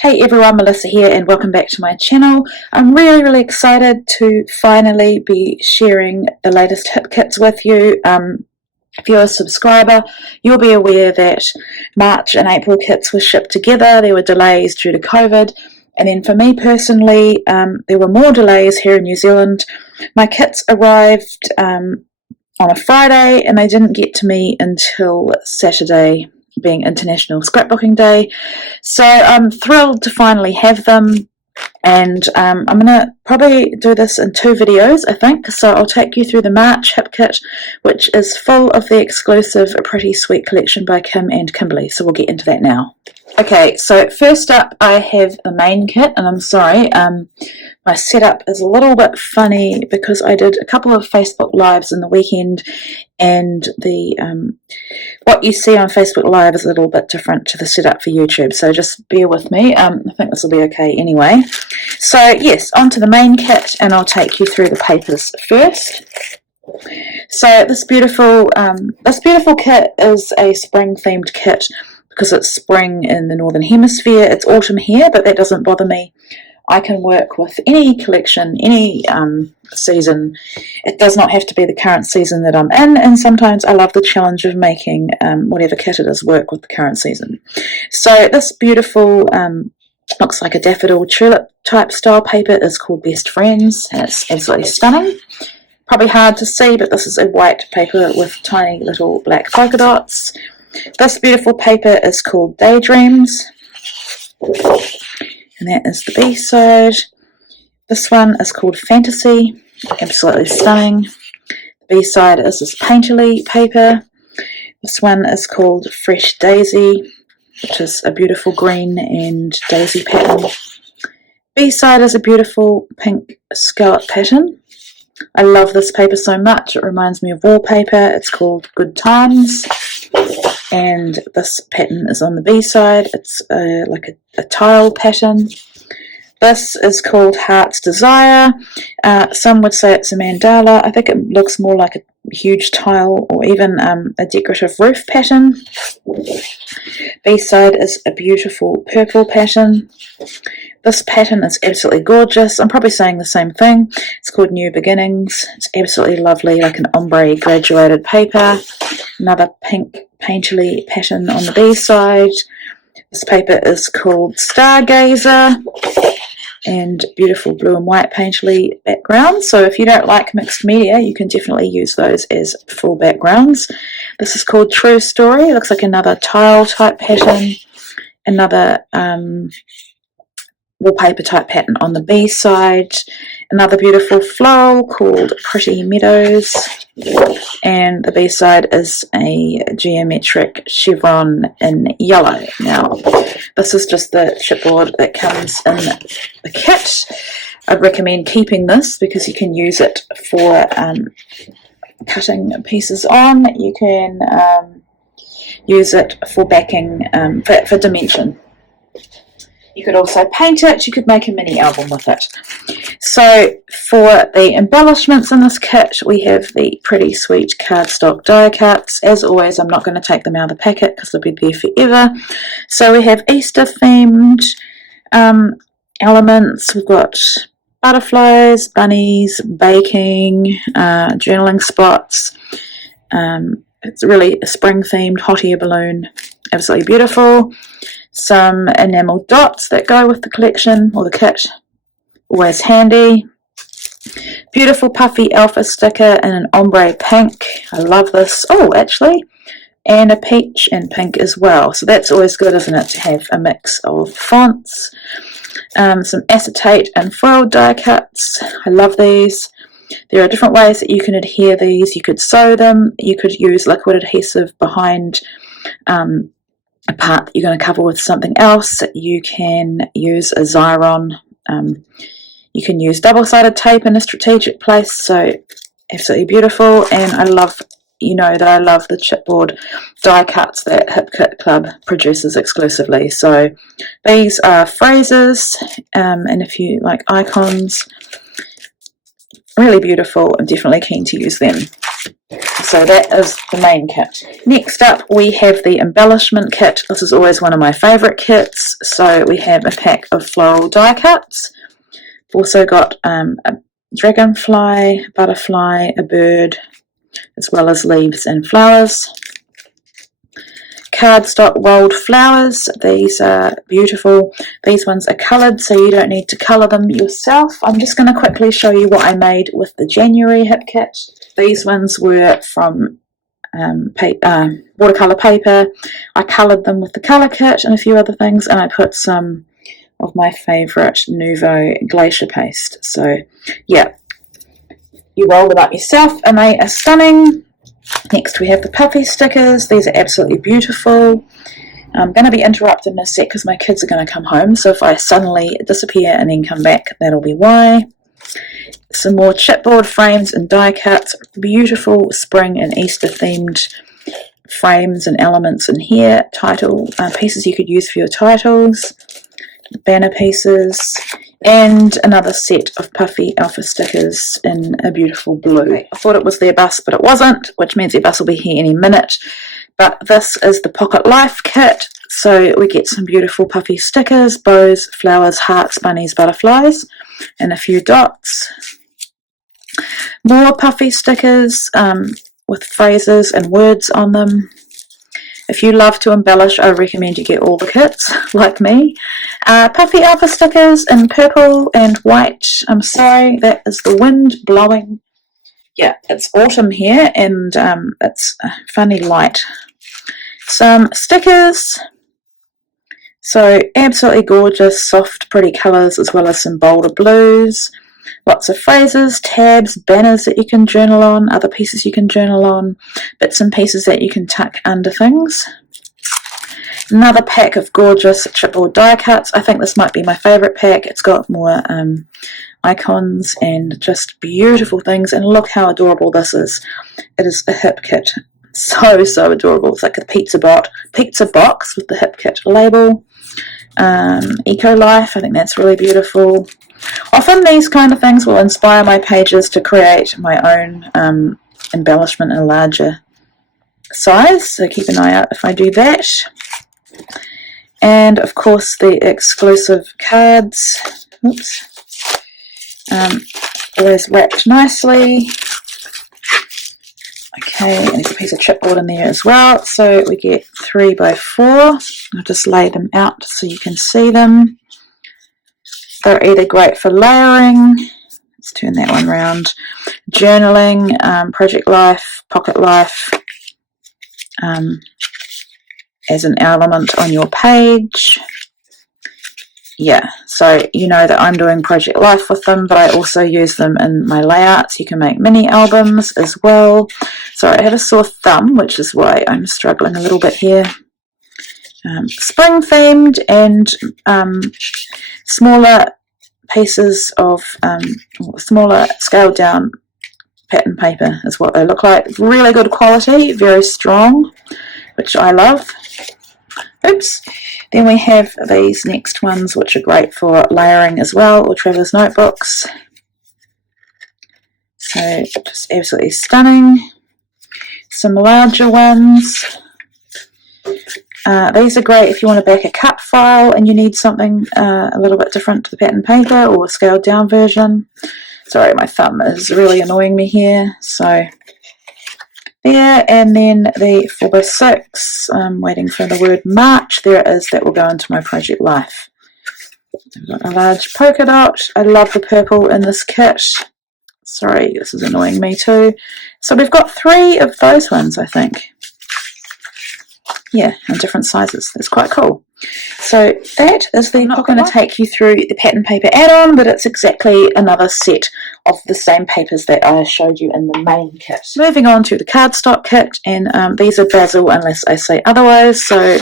Hey everyone, Melissa here and welcome back to my channel. I'm really excited to finally be sharing the latest hip kits with you. If you're a subscriber, you'll be aware that March and April kits were shipped together. There were delays due to COVID, and then for me personally, there were more delays here in New Zealand. My kits arrived on a Friday and they didn't get to me until Saturday, being International Scrapbooking Day. So I'm thrilled to finally have them, and I'm going to probably do this in 2 videos, I think. So I'll take you through the March hip kit, which is full of the exclusive Pretty Sweet collection by Kim and Kimberly, so we'll get into that now. Okay, so first up I have the main kit, and I'm sorry, my setup is a little bit funny because I did a couple of Facebook Lives in the weekend, and the what you see on Facebook Live is a little bit different to the setup for YouTube, so just bear with me. I think this will be okay anyway. So yes, on to the main kit, and I'll take you through the papers first. So this beautiful kit is a spring themed kit because it's spring in the Northern Hemisphere. It's autumn here, but that doesn't bother me. I can work with any collection, any season. It does not have to be the current season that I'm in, and sometimes I love the challenge of making whatever kit it is work with the current season. So this beautiful, looks like a daffodil tulip type style paper is called Best Friends, and it's absolutely stunning. Probably hard to see, but this is a white paper with tiny little black polka dots. This beautiful paper is called Daydreams, and that is the B side. This one is called Fantasy, absolutely stunning. The B side is this painterly paper. This one is called Fresh Daisy, which is a beautiful green and daisy pattern. B side is a beautiful pink scallop pattern. I love this paper so much, it reminds me of wallpaper. It's called Good Times, and this pattern is on the B side. It's like a tile pattern. This is called Heart's Desire. Some would say it's a mandala. I think it looks more like a huge tile or even a decorative roof pattern. B side is a beautiful purple pattern. This pattern is absolutely gorgeous. I'm probably saying the same thing. It's called New Beginnings. It's absolutely lovely, like an ombre graduated paper. Another pink painterly pattern on the B side. This paper is called Stargazer, and beautiful blue and white painterly background. So if you don't like mixed media, you can definitely use those as full backgrounds. This is called True Story. It looks like another tile type pattern. Another wallpaper type pattern on the B side. Another beautiful floral called Pretty Meadows, and the B side is a geometric chevron in yellow. Now this is just the chipboard that comes in the kit. I'd recommend keeping this because you can use it for cutting pieces on. You can use it for backing, for dimension. You could also paint it. You could make a mini album with it. So for the embellishments in this kit, we have the Pretty Sweet cardstock die cuts. As always, I'm not going to take them out of the packet because they'll be there forever. So we have Easter themed elements. We've got butterflies, bunnies, baking, journaling spots. It's really a spring themed hot air balloon. Absolutely beautiful. Some enamel dots that go with the collection or the kit, always handy. Beautiful puffy alpha sticker in an ombre pink. I love this. Oh, actually, and a peach and pink as well. So that's always good, isn't it, to have a mix of fonts. Some acetate and foil die cuts. I love these. There are different ways that you can adhere these. You could sew them. You could use liquid adhesive behind a part that you're going to cover with something else. You can use a Xyron. You can use double-sided tape in a strategic place. So absolutely beautiful. And I love, you know that I love the chipboard die cuts that Hip Kit Club produces exclusively. So these are phrases, and if you like icons, really beautiful. I'm definitely keen to use them. So that is the main kit. Next up we have the embellishment kit. This is always one of my favourite kits. So we have a pack of floral die cuts. We've also got a dragonfly, butterfly, a bird, as well as leaves and flowers. Cardstock rolled flowers. These are beautiful. These ones are coloured, so you don't need to colour them yourself. I'm just going to quickly show you what I made with the January hip kit. These ones were from watercolour paper. I coloured them with the colour kit and a few other things, and I put some of my favourite Nouveau glacier paste. So yeah, you roll them up yourself and they are stunning. Next we have the puffy stickers. These are absolutely beautiful. I'm going to be interrupted in a sec because my kids are going to come home, so if I suddenly disappear and then come back, that'll be why. Some more chipboard frames and die cuts. Beautiful spring and Easter themed frames and elements in here. Title pieces you could use for your titles. Banner pieces. And another set of puffy alpha stickers in a beautiful blue. I thought it was their bus, but it wasn't, which means their bus will be here any minute. But this is the Pocket Life kit. So we get some beautiful puffy stickers, bows, flowers, hearts, bunnies, butterflies, and a few dots. More puffy stickers with phrases and words on them. If you love to embellish, I recommend you get all the kits, like me. Puffy alpha stickers in purple and white. I'm sorry, that is the wind blowing. Yeah, it's autumn here and it's funny light. Some stickers. So absolutely gorgeous, soft, pretty colours, as well as some bolder blues. Lots of phrases, tabs, banners that you can journal on, other pieces you can journal on, bits and pieces that you can tuck under things. Another pack of gorgeous chipboard die cuts. I think this might be my favourite pack. It's got more icons and just beautiful things, and look how adorable this is. It is a hip kit. So adorable. It's like a pizza box with the hip kit label. Eco Life, I think that's really beautiful. Often these kind of things will inspire my pages to create my own embellishment in a larger size, so keep an eye out if I do that. And of course the exclusive cards. Oops. Always wrapped nicely. Okay, and there's a piece of chipboard in there as well. So we get 3 by 4. I'll just lay them out so you can see them. They're either great for layering, let's turn that one around, journaling, project life, pocket life, as an element on your page. Yeah, so you know that I'm doing project life with them, but I also use them in my layouts. You can make mini albums as well. So I had a sore thumb, which is why I'm struggling a little bit here. Spring themed and smaller pieces of smaller scaled down pattern paper is what they look like. Really good quality, very strong, which I love. Oops. Then we have these next ones, which are great for layering as well, or traveller's notebooks. So just absolutely stunning. Some larger ones. These are great if you want to back a cut file and you need something a little bit different to the pattern paper or a scaled down version. Sorry, my thumb is really annoying me here. So there, and then the 4x6. I'm waiting for the word March. There it is. That will go into my project life. I've got a large polka dot. I love the purple in this kit. Sorry, this is annoying me too. So we've got 3 of those ones, I think. Yeah, in different sizes. That's quite cool. So that is the, I'm not going to take you through the pattern paper add-on, but it's exactly another set of the same papers that I showed you in the main kit. Moving on to the cardstock kit, and these are basil unless I say otherwise. So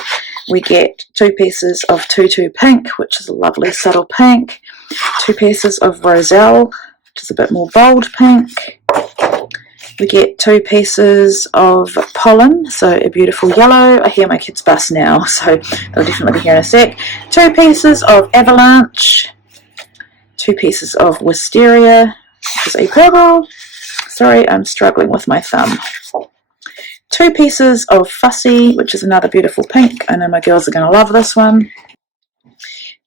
we get 2 pieces of Tutu Pink, which is a lovely subtle pink, 2 pieces of Roselle, which is a bit more bold pink. We get 2 pieces of Pollen, so a beautiful yellow. I hear my kids' bus now, so they'll definitely be here in a sec. 2 pieces of Avalanche, 2 pieces of Wisteria, which is a purple, Sorry, I'm struggling with my thumb. 2 pieces of Fussy, which is another beautiful pink. I know my girls are going to love this one.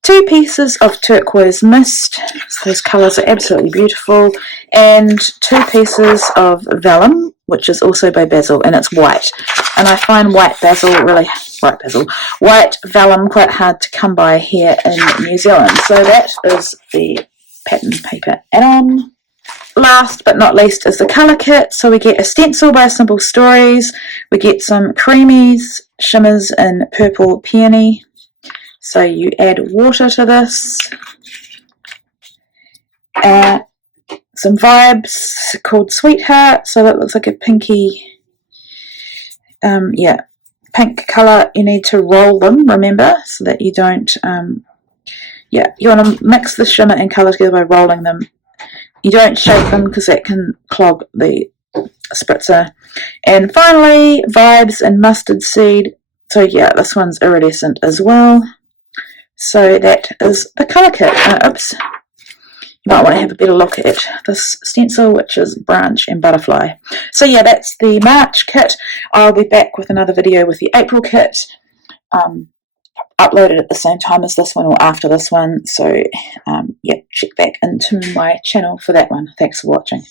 2 pieces of Turquoise Mist. Those colours are absolutely beautiful. And 2 pieces of Vellum, which is also by Basil, and it's white. And I find white vellum quite hard to come by here in New Zealand. So that is the pattern paper add-on. Last but not least is the colour kit. So we get a stencil by Simple Stories. We get some creamies, shimmers in Purple Peony. So you add water to this. Some vibes called Sweetheart. So that looks like a pinky, pink colour. You need to roll them, remember, so that you don't, you want to mix the shimmer and colour together by rolling them. You don't shake them because that can clog the spritzer. And finally, Vibes and Mustard Seed. So yeah, this one's iridescent as well. So that is the colour kit. Oops. You might want to have a better look at this stencil, which is Branch and Butterfly. So yeah, that's the March kit. I'll be back with another video with the April kit, uploaded at the same time as this one or after this one. So yeah, check back into my channel for that one. Thanks for watching.